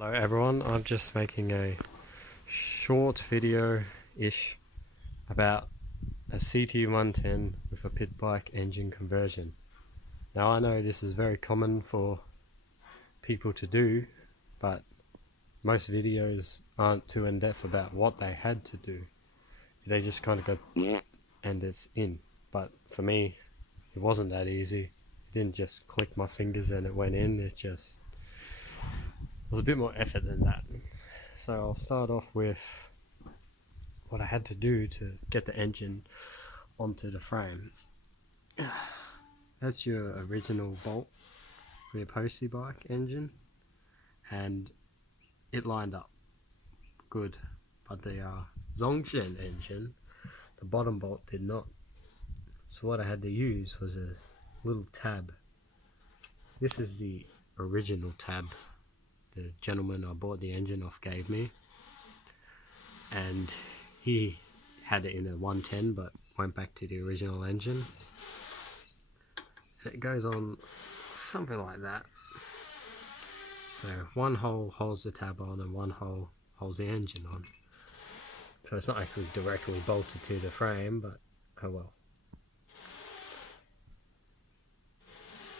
Hello everyone, I'm just making a short video-ish about a Ct110 with a pit bike engine conversion. Now I know this is very common for people to do, but most videos aren't too in-depth about what they had to do. They just kind of go and it's in. But for me, it wasn't that easy. It didn't just click my fingers and it went in, it was a bit more effort than that. So I'll start off with what I had to do to get the engine onto the frame. That's your original bolt for your postie bike engine, and it lined up good, but the Zongshen engine, the bottom bolt did not. So what I had to use was a little tab. This is the original tab the gentleman I bought the engine off gave me, and he had it in a 110 but went back to the original engine. And it goes on something like that. So one hole holds the tab on and one hole holds the engine on. So it's not actually directly bolted to the frame, but oh well.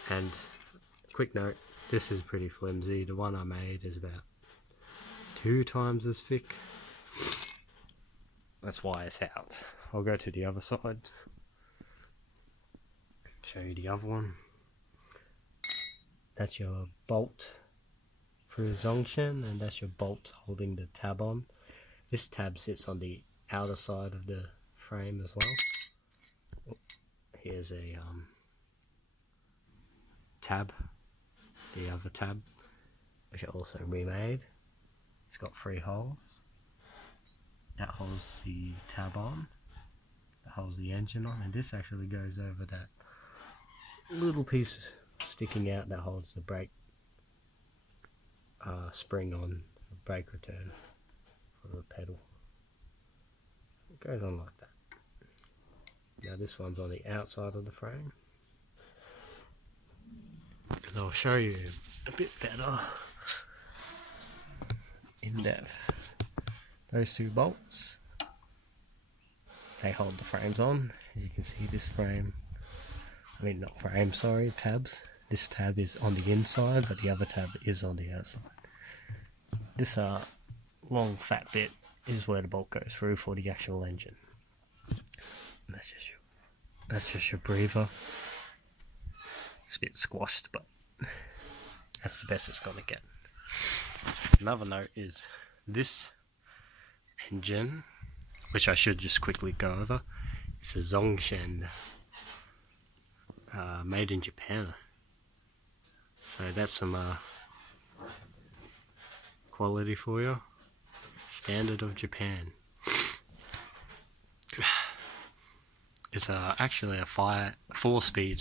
And quick note, this is pretty flimsy. The one I made is about 2 times as thick. That's why it's out. I'll go to the other side, show you the other one. That's your bolt through Zongshen, and that's your bolt holding the tab on. This tab sits on the outer side of the frame as well. Here's a tab, the other tab, which I also remade. It's got 3 holes. That holds the tab on, that holds the engine on, and this actually goes over that little piece sticking out that holds the brake spring on the brake return for the pedal. It goes on like that. Now this one's on the outside of the frame, and I'll show you a bit better in depth. Those 2 bolts, they hold the frames on. As you can see, this frame, I mean not frame, sorry, tabs. This tab is on the inside, but the other tab is on the outside. This long fat bit is where the bolt goes through for the actual engine. And that's just your breather. It's a bit squashed, but that's the best it's gonna get. Another note is this engine, which I should just quickly go over. It's a Zongshen, made in Japan. So that's some quality for you. Standard of Japan. It's actually a 4-speed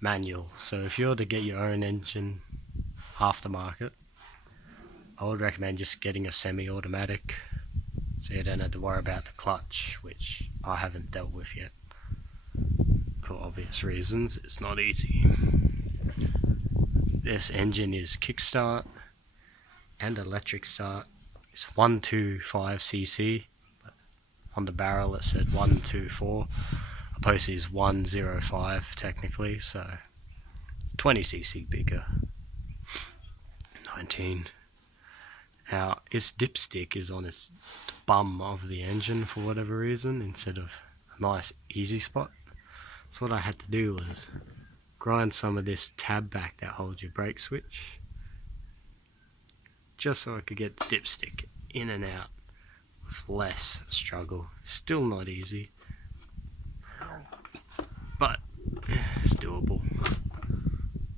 manual. So if you're to get your own engine aftermarket, I would recommend just getting a semi-automatic, so you don't have to worry about the clutch, which I haven't dealt with yet for obvious reasons. It's not easy. This engine is kickstart and electric start. It's 125cc, but on the barrel it said 124. A postie is 105 technically, so it's 20cc bigger. 19. Now, its dipstick is on its bum of the engine for whatever reason, instead of a nice easy spot. So what I had to do was grind some of this tab back that holds your brake switch, just so I could get the dipstick in and out with less struggle. Still not easy, but it's doable.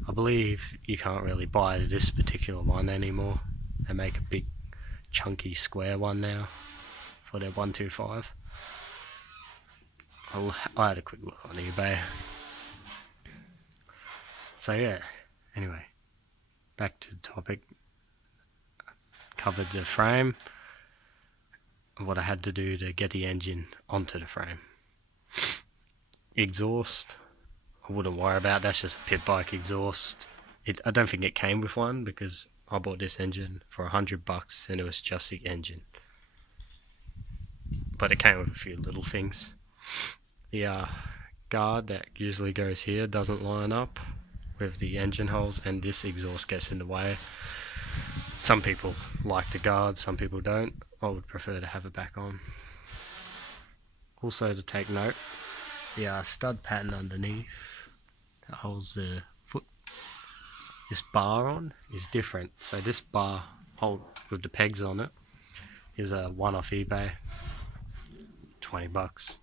I believe you can't really buy this particular one anymore. They make a big chunky square one now for their 125. I had a quick look on eBay. So yeah, anyway, back to the topic. I covered the frame, what I had to do to get the engine onto the frame. Exhaust, I wouldn't worry about, that's just a pit bike exhaust. I don't think it came with one because I bought this engine for $100 and it was just the engine. But it came with a few little things. The guard that usually goes here doesn't line up with the engine holes, and this exhaust gets in the way. Some people like the guard, some people don't. I would prefer to have it back on. Also to take note, the stud pattern underneath that holds the this bar on is different. So this bar hold with the pegs on it is a one off eBay, $20.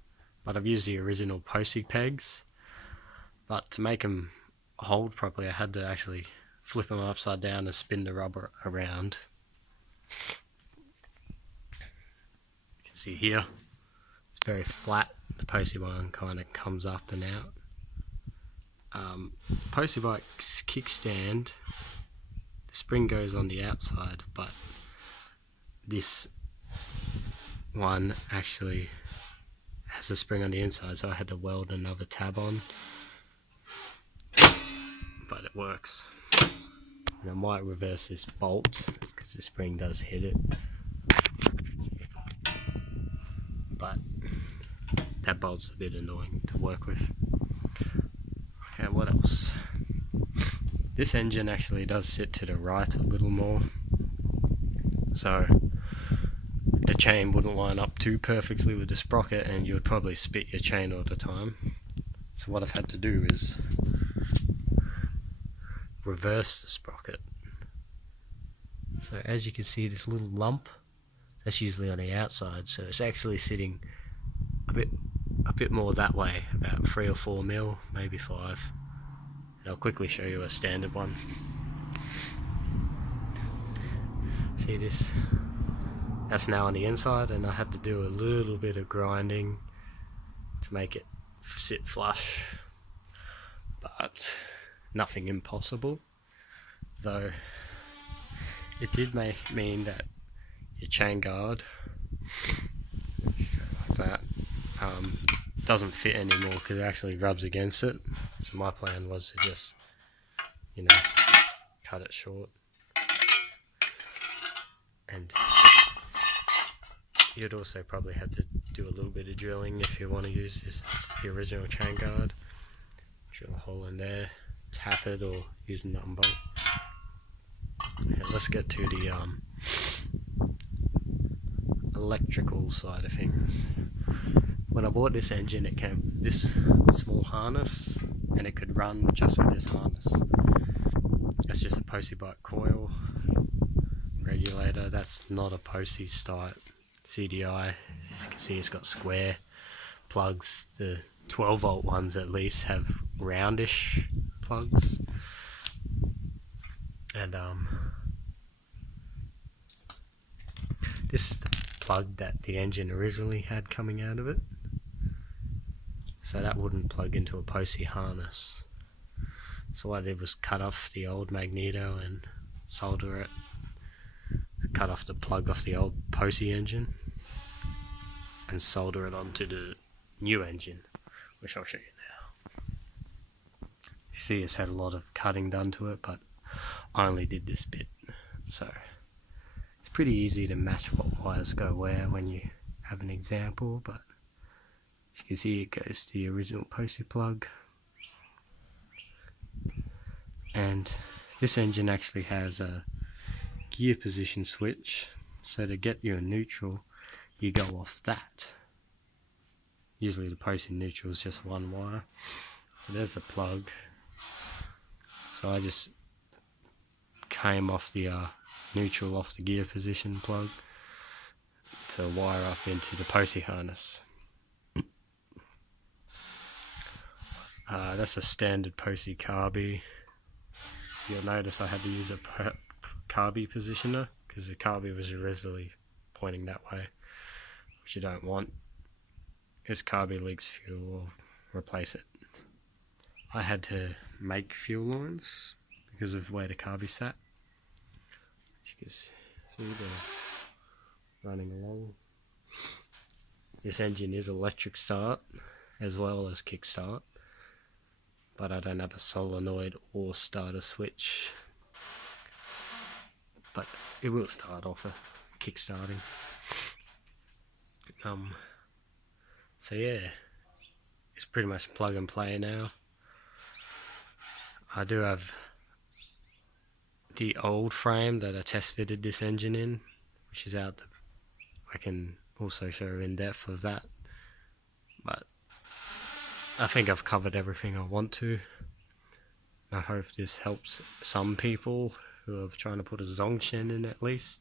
But I've used the original postie pegs, but to make them hold properly I had to actually flip them upside down and spin the rubber around. You can see here it's very flat. The postie one kind of comes up and out. Postie bike's kickstand, the spring goes on the outside, but this one actually has a spring on the inside, so I had to weld another tab on, but it works. And I might reverse this bolt because the spring does hit it, but that bolt's a bit annoying to work with. Okay, what else? This engine actually does sit to the right a little more, so the chain wouldn't line up too perfectly with the sprocket and you would probably spit your chain all the time. So what I've had to do is reverse the sprocket. So as you can see, this little lump, that's usually on the outside, so it's actually sitting a bit more that way, about 3 or 4 mil, maybe 5. And I'll quickly show you a standard one. See this? That's now on the inside, and I had to do a little bit of grinding to make it sit flush, but nothing impossible. Though it did mean that your chain guard, like that, doesn't fit anymore because it actually rubs against it. So my plan was to just, cut it short. And you'd also probably have to do a little bit of drilling if you want to use the original chain guard. Drill a hole in there, tap it, or use a nut and bolt. Okay, let's get to the electrical side of things. When I bought this engine, it came with this small harness, and it could run just with this harness. That's just a postie bike coil regulator. That's not a postie start CDI. As you can see, it's got square plugs. The 12 volt ones at least have roundish plugs. And this is the plug that the engine originally had coming out of it. So that wouldn't plug into a postie harness. So what I did was cut off the old magneto and solder it. Cut off the plug off the old postie engine and solder it onto the new engine, which I'll show you now. You see it's had a lot of cutting done to it, but I only did this bit. So it's pretty easy to match what wires go where when you have an example, but as you can see, it goes to the original postie plug. And this engine actually has a gear position switch, so to get you in neutral you go off that. Usually the postie neutral is just one wire. So there's the plug. So I just came off the neutral off the gear position plug to wire up into the postie harness. That's a standard postie carby. You'll notice I had to use a carby positioner because the carby was originally pointing that way, which you don't want. This carby leaks fuel, replace it. I had to make fuel lines because of where the carby sat. As you can see, they're running along. This engine is electric start as well as kickstart, but I don't have a solenoid or starter switch. but it will start off kickstarting. So yeah, it's pretty much plug and play now. I do have the old frame that I test fitted this engine in, which is out. I can also show in depth of that, but I think I've covered everything I want to. I hope this helps some people who are trying to put a Zongshen in at least,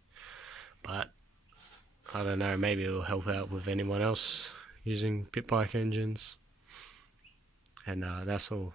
but I don't know, maybe it will help out with anyone else using pit bike engines. And that's all.